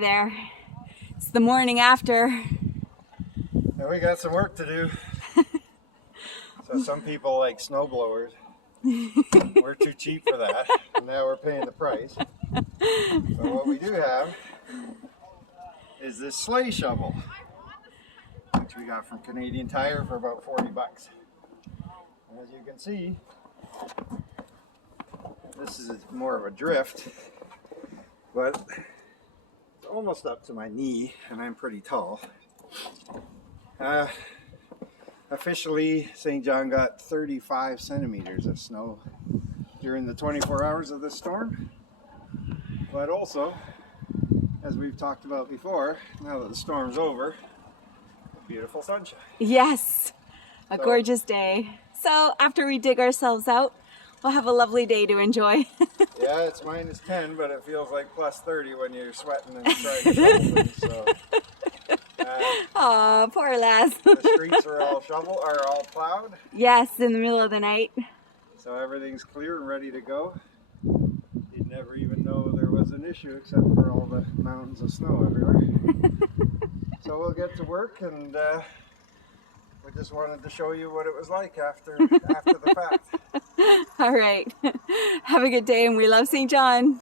There. It's the morning after. And we got some work to do. So some people like snow blowers. We're too cheap for that. And now we're paying the price. So what we do have is this sleigh shovel, which we got from Canadian Tire for about 40 bucks. And as you can see, this is more of a drift, but it's almost up to my knee, and I'm pretty tall. Officially, St. John got 35 centimeters of snow during the 24 hours of the storm. But also, as we've talked about before, now that the storm's over, beautiful sunshine. Yes, a gorgeous day. So after we dig ourselves out, we'll have a lovely day to enjoy. Yeah, it's -10, but it feels like +30 when you're sweating and trying to shovel things. So, Aw, poor lass. the streets are all plowed. Yes, in the middle of the night. So everything's clear and ready to go. You'd never even know there was an issue except for all the mountains of snow everywhere. So we'll get to work, and we just wanted to show you what it was like after the fact. All right. Have a good day, and we love St. John.